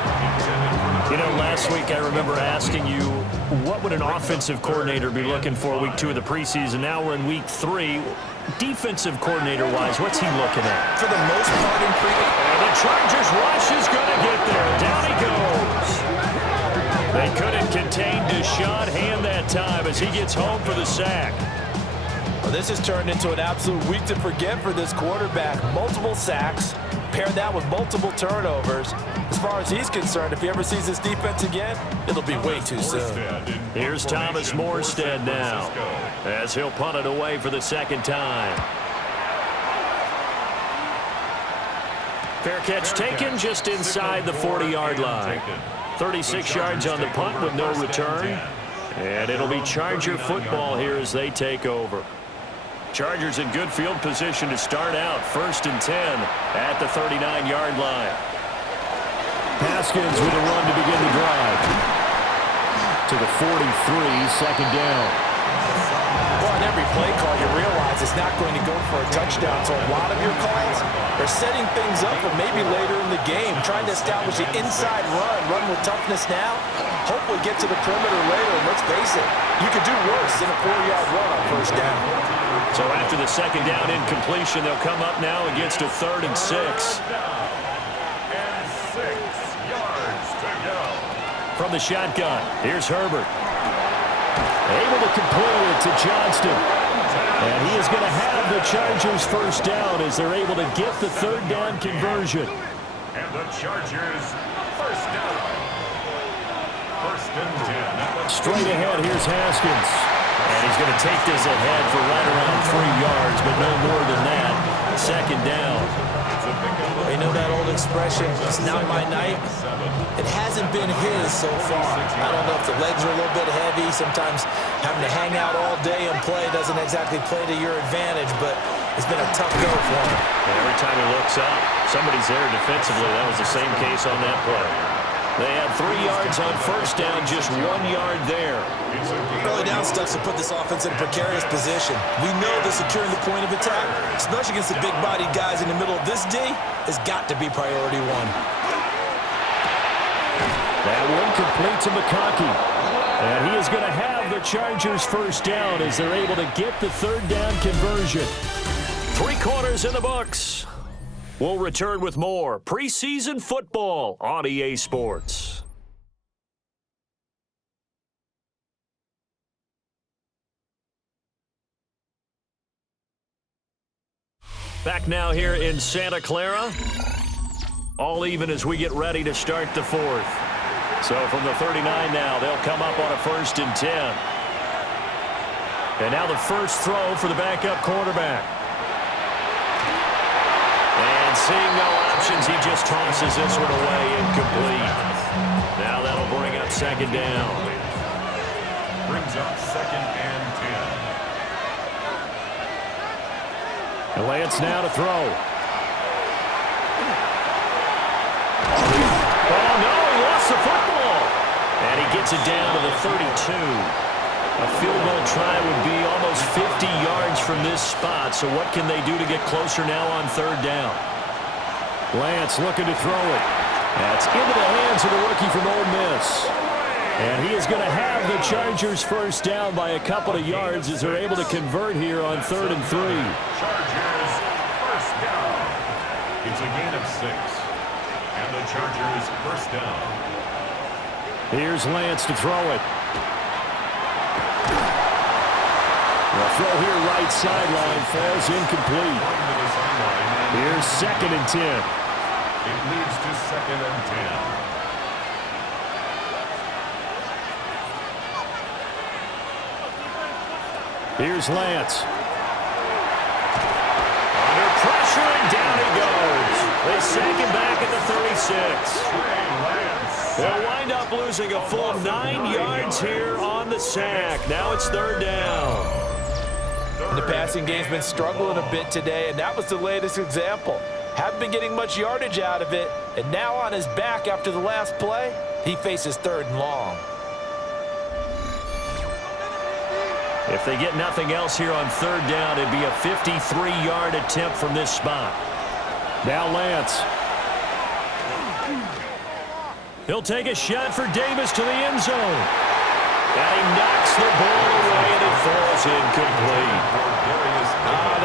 You know, last week I remember asking you, what would an offensive coordinator be looking for week 2 of the preseason? Now we're in week 3. Defensive coordinator-wise, what's he looking at? For the most part in And the Chargers rush is going to get there. Down he goes. They couldn't contain Deshaun Hand that time as he gets home for the sack. Well, this has turned into an absolute week to forget for this quarterback. Multiple sacks, pair that with multiple turnovers. As far as he's concerned, if he ever sees this defense again, it'll be way too soon. Here's Thomas Morstead now as he'll punt it away for the 2nd time. Fair catch taken just inside the 40-yard line. 36 yards on the punt with no return. And it'll be Charger football here as they take over. Chargers in good field position to start out. 1st and 10 at the 39-yard line. Haskins with a run to begin the drive. To the 43, 2nd down. Well, on every play call, you realize it's not going to go for a touchdown. So a lot of your calls are setting things up for maybe later in the game, trying to establish the inside run with toughness now. Hopefully get to the perimeter later. And let's face it, you could do worse than a 4-yard run on 1st down. So after the 2nd down incompletion, they'll come up now against a 3rd and 6. From the shotgun, here's Herbert. Able to complete it to Johnston. And he is going to have the Chargers 1st down as they're able to get the 3rd down conversion. And the Chargers 1st down. 1st and 10. Straight ahead, here's Haskins. And he's going to take this ahead for right around 3 yards, but no more than that. 2nd down. You know that old expression, it's not my night? It hasn't been his so far. I don't know if the legs are a little bit heavy. Sometimes having to hang out all day and play doesn't exactly play to your advantage, but it's been a tough go for him. And every time he looks up, somebody's there defensively. That was the same case on that play. They had 3 yards on 1st down, just 1 yard there. Early down stuff to put this offense in a precarious position. We know that securing the point of attack, especially against the big-bodied guys in the middle of this D, has got to be priority 1. That one complete to McConkey. And he is going to have the Chargers 1st down as they're able to get the 3rd down conversion. 3 quarters in the books. We'll return with more preseason football on EA Sports. Back now here in Santa Clara. All even as we get ready to start the fourth. So from the 39 now, they'll come up on a 1st and 10. And now the first throw for the backup quarterback. And seeing no options, he just tosses this one away, incomplete. Now that'll bring up 2nd down. Brings up 2nd and 10. And Lance now to throw. Oh, no, he lost the football. And he gets it down to the 32. A field goal try would be almost 50 yards from this spot. So what can they do to get closer now on 3rd down? Lance looking to throw it. That's into the hands of the rookie from Ole Miss. And he is going to have the Chargers first down by a couple of yards as they're able to convert here on 3rd and 3. Chargers first down. It's a gain of 6. And the Chargers first down. Here's Lance to throw it. The throw here right sideline falls incomplete. Here's 2nd and 10. It leads to 2nd and 10. Here's Lance. Under pressure, and down he goes. They sack him back at the 36. They'll wind up losing a full 9 yards here on the sack. Now it's 3rd down. The passing game's been struggling a bit today, and that was the latest example. Haven't been getting much yardage out of it, and now on his back after the last play, he faces 3rd and long. If they get nothing else here on 3rd down, it'd be a 53-yard attempt from this spot. Now Lance. He'll take a shot for Davis to the end zone. And he knocks the ball away, and it falls incomplete.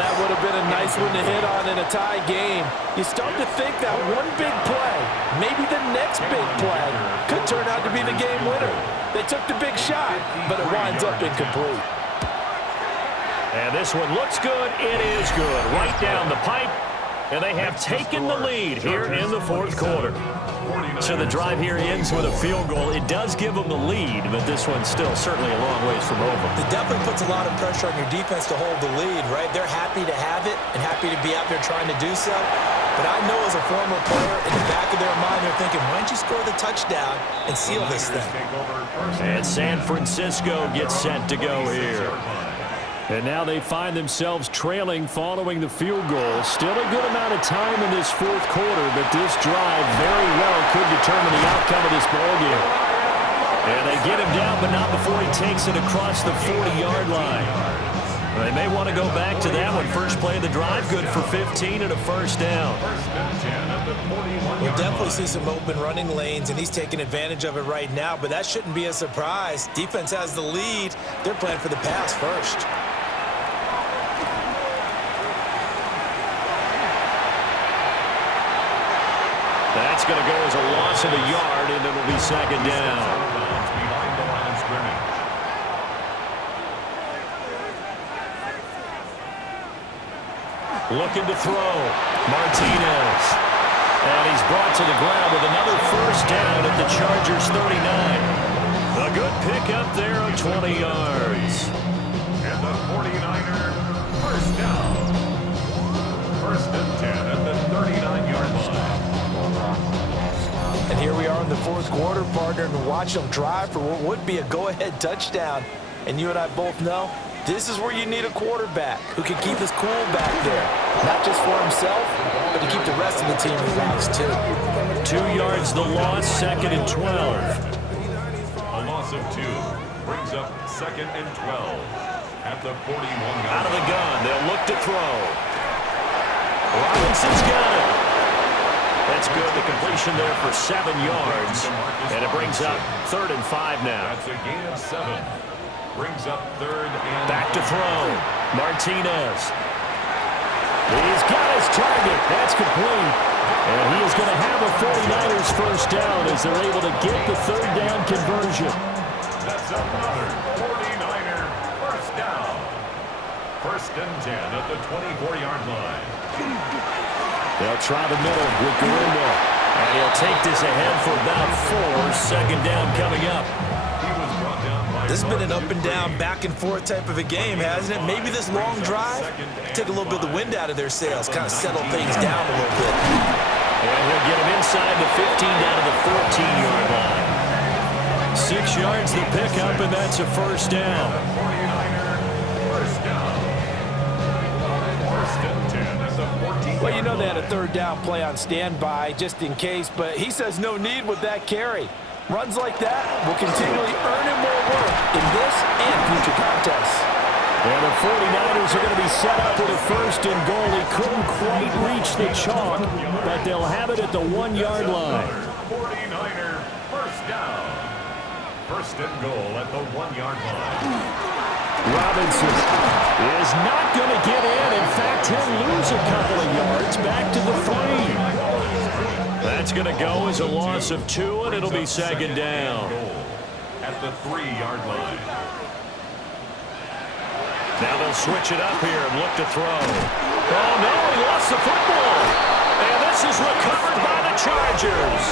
That would have been a nice one to hit on in a tie game. You start to think that one big play, maybe the next big play, could turn out to be the game winner. They took the big shot, but it winds up incomplete. And this one looks good. It is good. Right down the pipe. And they have taken the lead here in the 4th quarter. So the drive here ends with a field goal. It does give them the lead, but this one's still certainly a long ways from over. It definitely puts a lot of pressure on your defense to hold the lead, right? They're happy to have it and happy to be out there trying to do so. But I know as a former player, in the back of their mind, they're thinking, why don't you score the touchdown and seal this thing? And San Francisco gets set to go here. And now they find themselves trailing following the field goal. Still a good amount of time in this 4th quarter, but this drive very well could determine the outcome of this ballgame. And they get him down, but not before he takes it across the 40-yard line. They may want to go back to that one. First play of the drive, good for 15 and a first down. We'll definitely see some open running lanes, and he's taking advantage of it right now, but that shouldn't be a surprise. Defense has the lead. They're playing for the pass first. That's going to go as a loss of a yard, and it'll be 2nd down. Behind the line of scrimmage. Looking to throw. Martinez. And he's brought to the ground with another first down at the Chargers 39. A good pickup there of 20 yards. And the 49er first down. 1st and 10 at the 39-yard line. And here we are in the 4th quarter, partner, and watch them drive for what would be a go-ahead touchdown. And you and I both know this is where you need a quarterback who can keep his cool back there. Not just for himself, but to keep the rest of the team relaxed, too. 2 yards the loss, 2nd and 12. A loss of 2 brings up 2nd and 12 at the 41-yard line. Out of the gun, they'll look to throw. Robinson's got it. That's good. The completion there for 7 yards. And it brings up 3rd and 5 now. That's a gain of 7. Brings up 3rd and back to throw. Martinez. He's got his target. That's complete. And he is going to have a 49ers first down as they're able to get the 3rd down conversion. That's another 49er first down. 1st and 10 at the 24-yard line. They'll try the middle with Galindo. And he'll take this ahead for about 4. Second down coming up. This has been an up and down, back and forth type of a game, hasn't it? Maybe this long drive take a little bit of the wind out of their sails, kind of settle things down a little bit. And he'll get him inside the 15 down to the 14-yard line. 6 yards the pickup, and that's a first down. Well, you know they had a third down play on standby just in case, but he says no need with that carry. Runs like that will continually earn him more work in this and future contests. And the 49ers are going to be set up with a first and goal. He couldn't quite reach the chalk, but they'll have it at the 1-yard line. 49er first down. First and goal at the 1-yard line. Robinson is not going to get in. In fact, he'll lose a couple of yards back to the 3. That's going to go as a loss of 2, and it'll be second down. At the 3-yard line. Now they'll switch it up here and look to throw. Oh, no, he lost the football. And this is recovered by the Chargers.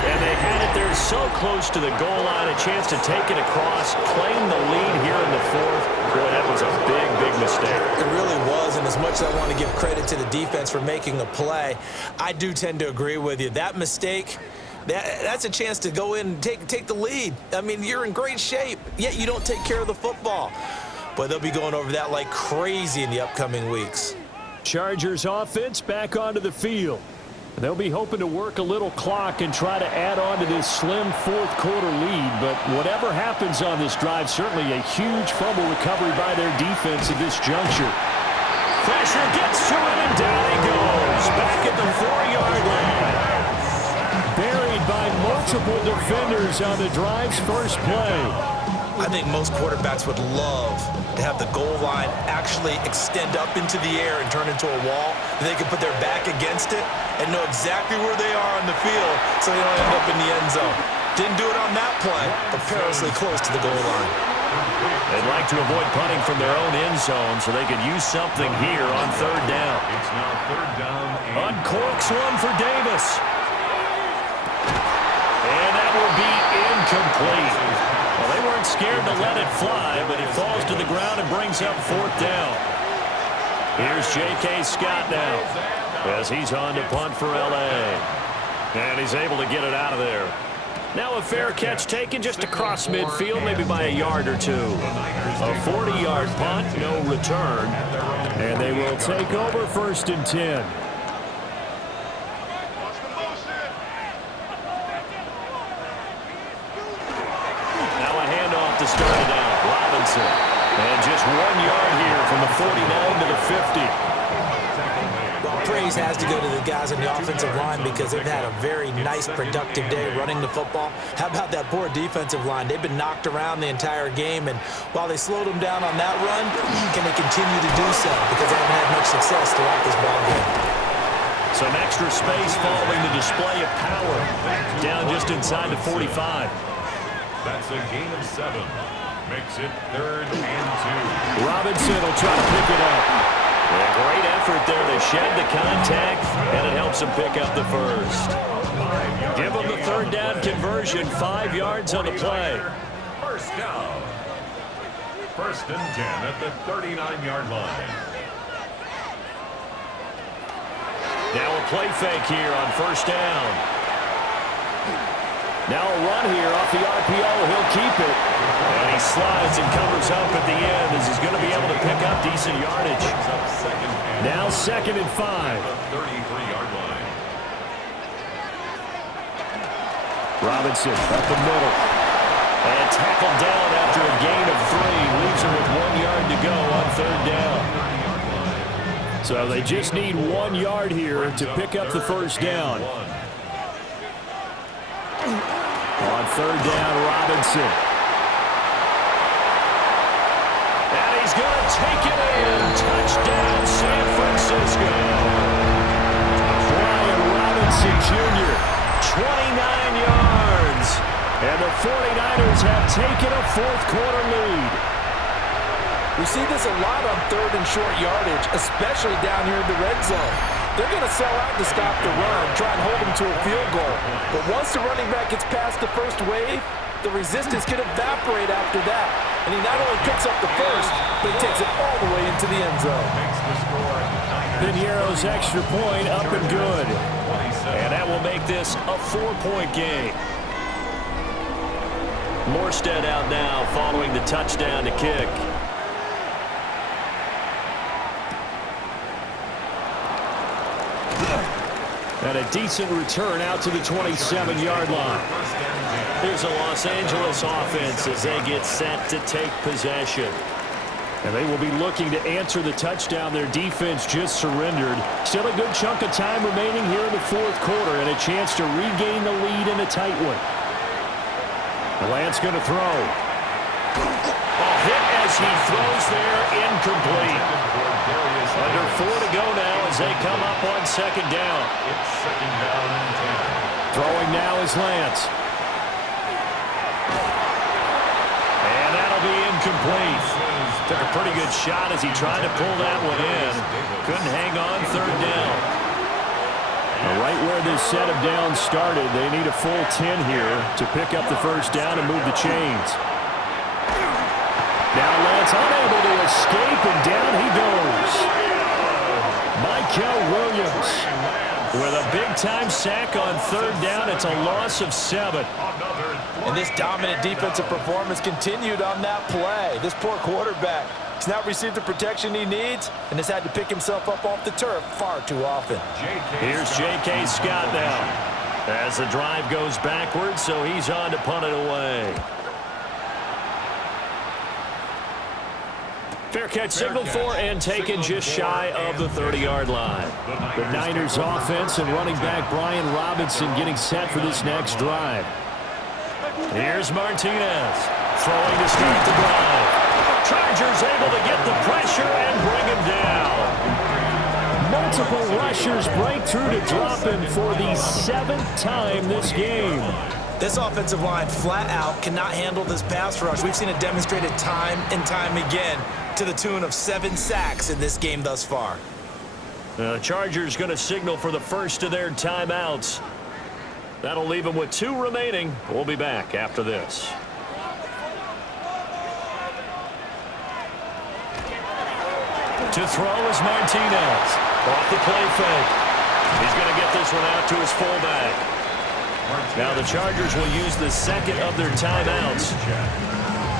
And they had it there so close to the goal line, a chance to take it across, claim the lead here in the 4th. Boy, that was a big, big mistake. It really was, and as much as I want to give credit to the defense for making a play, I do tend to agree with you. That mistake, that's a chance to go in and take the lead. I mean, you're in great shape, yet you don't take care of the football. But they'll be going over that like crazy in the upcoming weeks. Chargers offense back onto the field. They'll be hoping to work a little clock and try to add on to this slim 4th quarter lead. But whatever happens on this drive, certainly a huge fumble recovery by their defense at this juncture. Pressure gets to him, and down he goes. Back at the 4-yard line. Buried by multiple defenders on the drive's first play. I think most quarterbacks would love to have the goal line actually extend up into the air and turn into a wall. They can put their back against it and know exactly where they are on the field so they don't end up in the end zone. Didn't do it on that play, but perilously close to the goal line. They'd like to avoid punting from their own end zone so they could use something here on 3rd down. It's now 3rd down. Uncorks one for Davis. And that will be incomplete. Well, they weren't scared to let it fly, but he falls to the ground and brings up 4th down. Here's J.K. Scott now as he's on to punt for L.A. And he's able to get it out of there. Now a fair catch taken just across midfield, maybe by a yard or 2. A 40-yard punt, no return. And they will take over 1st and 10. To start it out, Robinson. And just 1 yard here from the 49 to the 50. Well, praise has to go to the guys on the offensive line because they've had a very nice, productive day running the football. How about that poor defensive line? They've been knocked around the entire game, and while they slowed them down on that run, can they continue to do so? Because they haven't had much success throughout this ball game. Some extra space following the display of power. Down just inside the 45. That's a gain of 7. Makes it 3rd and 2. Robinson will try to pick it up. A great effort there to shed the contact, and it helps him pick up the first. Give him the 3rd down conversion, 5 yards on the play. First down. 1st and 10 at the 39-yard line. Now a play fake here on 1st down. Now a run here off the RPO. He'll keep it. And he slides and covers up at the end as he's going to be able to pick up decent yardage. Now 2nd and 5. 33-yard line. Robinson up the middle. And tackled down after a gain of 3. Leaves him with 1 yard to go on 3rd down. So they just need 1 yard here to pick up the first down. On 3rd down, Robinson. And he's going to take it in. Touchdown, San Francisco. Brian Robinson Jr., 29 yards. And the 49ers have taken a 4th quarter lead. We see this a lot on 3rd and short yardage, especially down here in the red zone. They're going to sell out to stop the run, try and hold them to a field goal. But once the running back gets past the first wave, the resistance can evaporate after that. And he not only picks up the first, but he takes it all the way into the end zone. Piñeiro's extra point up and good. And that will make this a 4-point game. Morstead out now following the touchdown to kick. And a decent return out to the 27-yard line. Here's a Los Angeles offense as they get set to take possession. And they will be looking to answer the touchdown their defense just surrendered. Still a good chunk of time remaining here in the fourth quarter and a chance to regain the lead in a tight one. Lance going to throw. A hit as he throws there, incomplete. Under 4 to go now as they come up on second down. It's second down and 10. Throwing now is Lance. And that'll be incomplete. Took a pretty good shot as he tried to pull that one in. Couldn't hang on third down. Right where this set of downs started, they need a full 10 here to pick up the first down and move the chains. Now Lance unable to escape, and down he goes. Michael Williams with a big-time sack on third down. It's a loss of 7. And this dominant defensive performance continued on that play. This poor quarterback has not received the protection he needs and has had to pick himself up off the turf far too often. Here's J.K. Scott now as the drive goes backwards, so he's on to punt it away. Fair catch signaled for and taken just shy of the 30-yard line. The Niners offense and running back Brian Robinson getting set for this next drive. Here's Martinez throwing to start the drive. Chargers able to get the pressure and bring him down. Multiple rushers break through to drop him for the 7th time this game. This offensive line flat out cannot handle this pass rush. We've seen it demonstrated time and time again to the tune of 7 sacks in this game thus far. The Chargers going to signal for the first of their timeouts. That'll leave them with 2 remaining. We'll be back after this. To throw is Martinez. Off the play fake. He's going to get this one out to his fullback. Now the Chargers will use the second of their timeouts.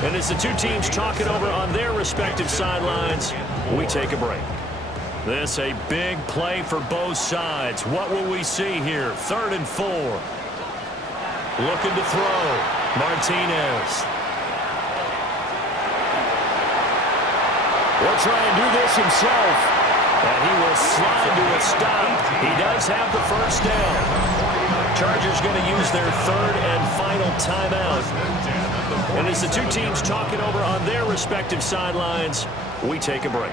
And as the two teams talk it over on their respective sidelines, we take a break. This a big play for both sides. What will we see here? 3rd and 4. Looking to throw. Martinez. Will try and do this himself. And he will slide to a stop. He does have the first down. Chargers going to use their 3rd and final timeout. And as the two teams talk it over on their respective sidelines, we take a break.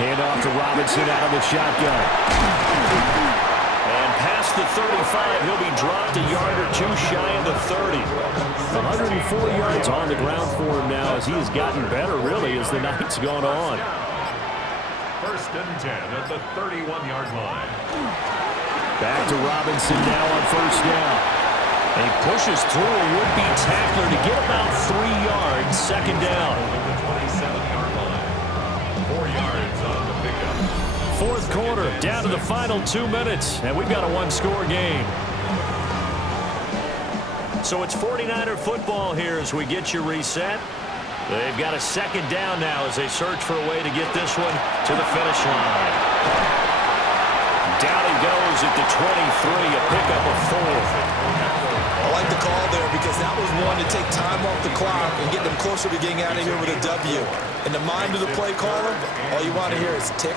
Hand off to Robinson out of the shotgun. And past the 35, he'll be dropped a yard or 2 shy of the 30. 104 yards on the ground for him now as he has gotten better, really, as the night's gone on. 1st and 10 at the 31-yard line. Back to Robinson now on first down. And he pushes through a would-be tackler to get about 3 yards, second down. The 27-yard line. 4 yards on the pickup. Fourth quarter, down to the final 2 minutes, and we've got a 1-score game. So it's 49er football here as we get you reset. They've got a second down now as they search for a way to get this one to the finish line. Down he goes at the 23, a pickup of 4. I like the call there because that was one to take time off the clock and get them closer to getting out of here with a W. In the mind of the play caller, all you want to hear is tick,